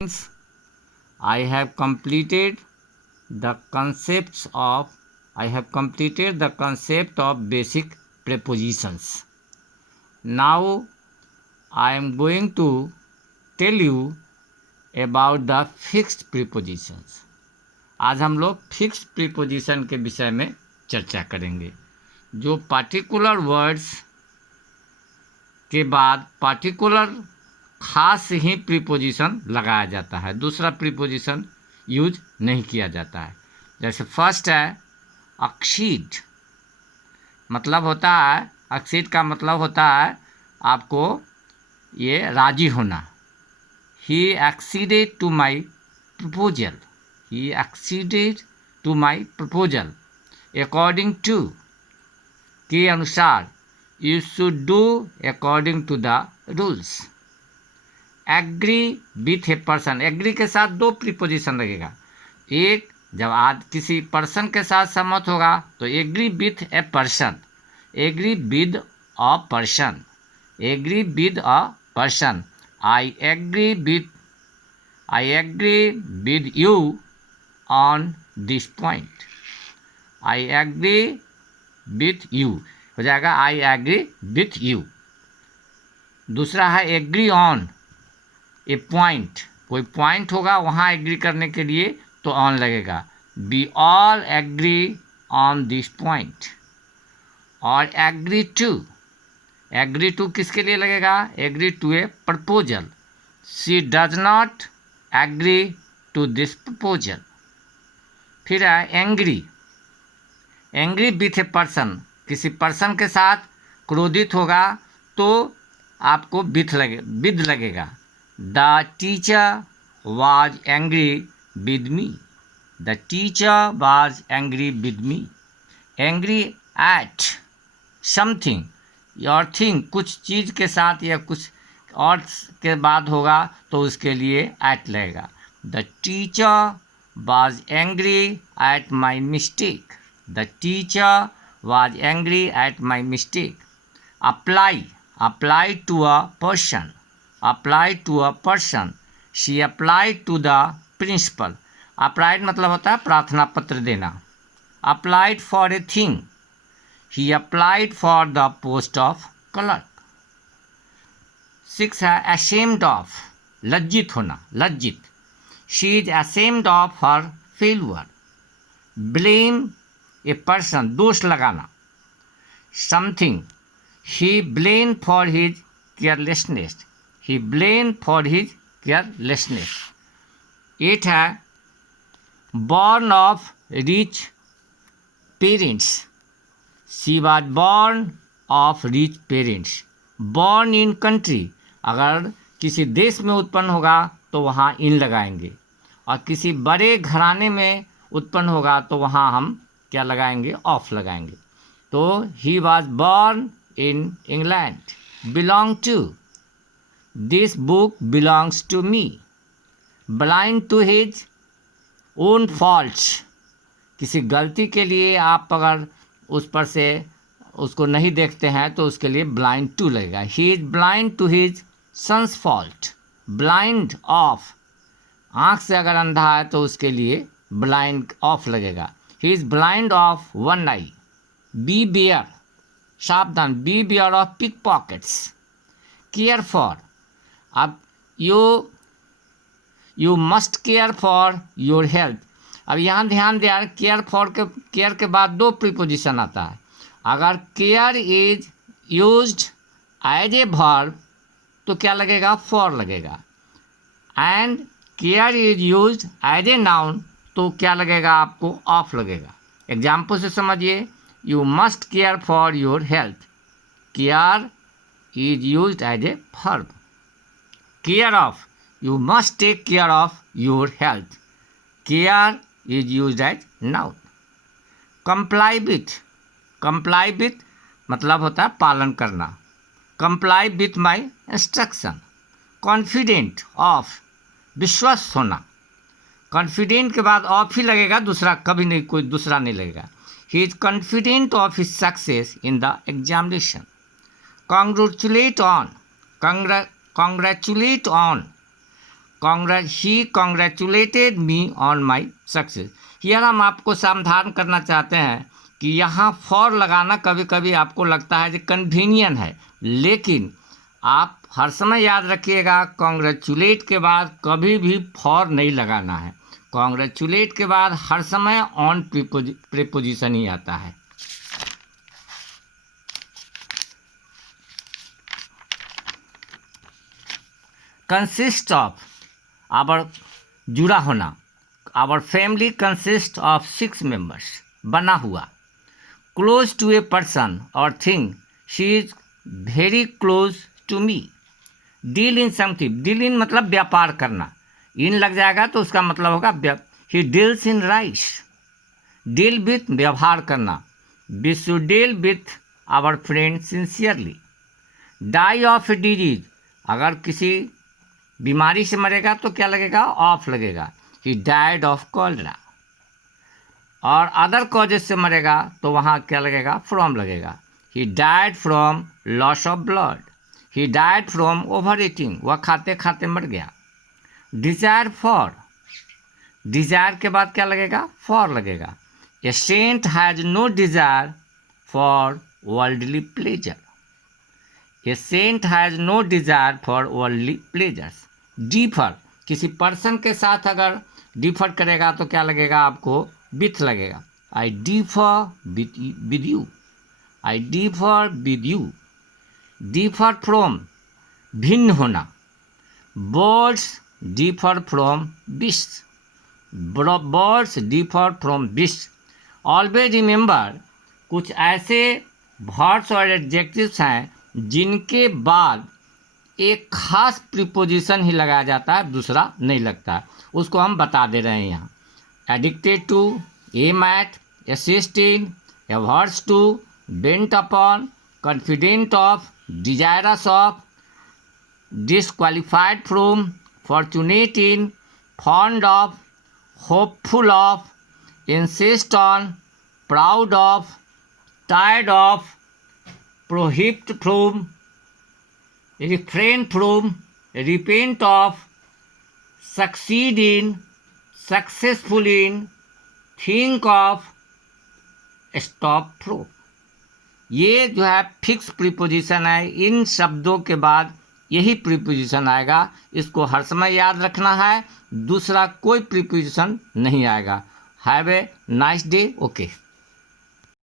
I have completed the concepts of basic prepositions. Now I am going to tell you about the fixed prepositions. आज हम लोग fixed preposition के विषय में चर्चा करेंगे, जो पार्टिकुलर वर्ड्स के बाद पार्टिकुलर खास ही प्रीपोजिशन लगाया जाता है, दूसरा प्रीपोजिशन यूज नहीं किया जाता है। जैसे फर्स्ट है अक्सीड, मतलब होता है, अक्सीड का मतलब होता है आपको ये राजी होना। He acceded to my proposal, he acceded to my proposal according to, के अनुसार, you should do according to the rules. Agree with a person, agree के साथ दो प्रीपोजिशन लगेगा। एक, जब आज किसी पर्सन के साथ सहमत होगा तो agree with a person, agree with a person, agree with a person. I agree with you on this point, I agree with you हो जाएगा आई एग्री विथ यू। दूसरा है एग्री ऑन ए पॉइंट, कोई point होगा वहाँ agree करने के लिए तो ऑन लगेगा। We all agree on this point. और एग्री टू किसके लिए लगेगा? Agree to a proposal. She does not agree to this proposal. फिर है angry, angry with a person, किसी पर्सन के साथ क्रोधित होगा तो आपको विद लगेगा। The teacher was angry with me, the teacher was angry with me। angry at something or thing, कुछ चीज़ के साथ या कुछ और के बाद होगा तो उसके लिए at लगेगा। the teacher was angry at my mistake, the teacher was angry at my mistake। apply to a person, apply to a person। she applied to the principal। applied मतलब होता है प्रार्थना पत्र देना। applied for a thing, he applied for the post of clerk। 6 है ashamed of, लज्जित होना, लज्जित। she is ashamed of her failure। blame a person, दोष लगाना। something, he blamed for his carelessness, he blamed for his carelessness। 8 है born of rich parents, she was born of rich parents। born in country, अगर किसी देश में उत्पन्न होगा तो वहाँ इन लगाएंगे, और किसी बड़े घराने में उत्पन्न होगा तो वहाँ हम क्या लगाएंगे? ऑफ लगाएंगे। तो he was born in England। belong to, this book belongs to me। blind to his own faults, किसी गलती के लिए आप अगर उस पर से उसको नहीं देखते हैं तो उसके लिए blind to लगेगा। he is blind to his son's fault। blind of, आँख से अगर अंधा है तो उसके लिए blind of लगेगा। he is blind of one eye। beware, सावधान, beware of pickpockets। care for, अब you must care for your health. अब यहाँ ध्यान दिया, केयर के बाद दो प्रीपोजिशन आता है। अगर care is used as a verb तो क्या लगेगा? फॉर लगेगा। And care is used as a noun तो क्या लगेगा? आपको ऑफ लगेगा। एग्जाम्पल से समझिए, you must care for your health, care is used as a verb. care of, you must take care of your health, care is used as noun। comply with मतलब होता है पालन करना। comply with my instruction। confident of, विश्वास होना। confident के बाद of ही लगेगा, दूसरा कभी नहीं, कोई दूसरा नहीं लगेगा। he is confident of his success in the examination। congratulate on, he congratulated me on my success. यार हम आपको सावधान करना चाहते हैं कि यहाँ फॉर लगाना कभी कभी आपको लगता है कि कन्वीनियंट है, लेकिन आप हर समय याद रखिएगा कॉन्ग्रेचुलेट के बाद कभी भी फॉर नहीं लगाना है। कॉन्ग्रेचुलेट के बाद हर समय ऑन प्रीपोजिशन ही आता है। कंसिस्ट ऑफ, आवर जुड़ा होना, our family consist of 6 members, बना हुआ। क्लोज टू ए पर्सन और thing, she is very close to me. Deal in something, deal in मतलब व्यापार करना, इन लग जाएगा तो उसका मतलब होगा he deals in rice. Deal with, व्यवहार करना, we should deal with our friend sincerely. Die of disease, अगर किसी बीमारी से मरेगा तो क्या लगेगा, ऑफ लगेगा, ही डाइड ऑफ कॉलरा। और अदर कॉजेज से मरेगा तो वहाँ क्या लगेगा, फ्रॉम लगेगा, he died from loss of blood. He died from over eating, वह खाते खाते मर गया। डिजायर फॉर, डिजायर के बाद क्या लगेगा, फॉर लगेगा। A saint has no desire for worldly pleasure. A saint has no desire for worldly pleasures. Differ, किसी पर्सन के साथ अगर डिफर करेगा तो क्या लगेगा आपको, विथ लगेगा। आई differ with you, I differ with you. Differ from, भिन्न होना। Birds differ from beast, birds differ from beast. Always remember, कुछ ऐसे वर्ड्स और एडजेक्टिव्स हैं जिनके बाद एक खास प्रीपोजिशन ही लगाया जाता है, दूसरा नहीं लगता, उसको हम बता दे रहे हैं यहाँ। Addicted to, aim at, assist in, averse to, bent upon, confident of, desirous of, disqualified from, fortunate in, fond of, hopeful of, insist on, proud of, tired of, prohibit from, refrain from, repent of, succeed in, successful in, think of, stop from। ये जो है fix preposition है, इन शब्दों के बाद यही preposition आएगा, इसको हर समय याद रखना है, दूसरा कोई प्रीपोजिशन नहीं आएगा। Have a nice day, okay.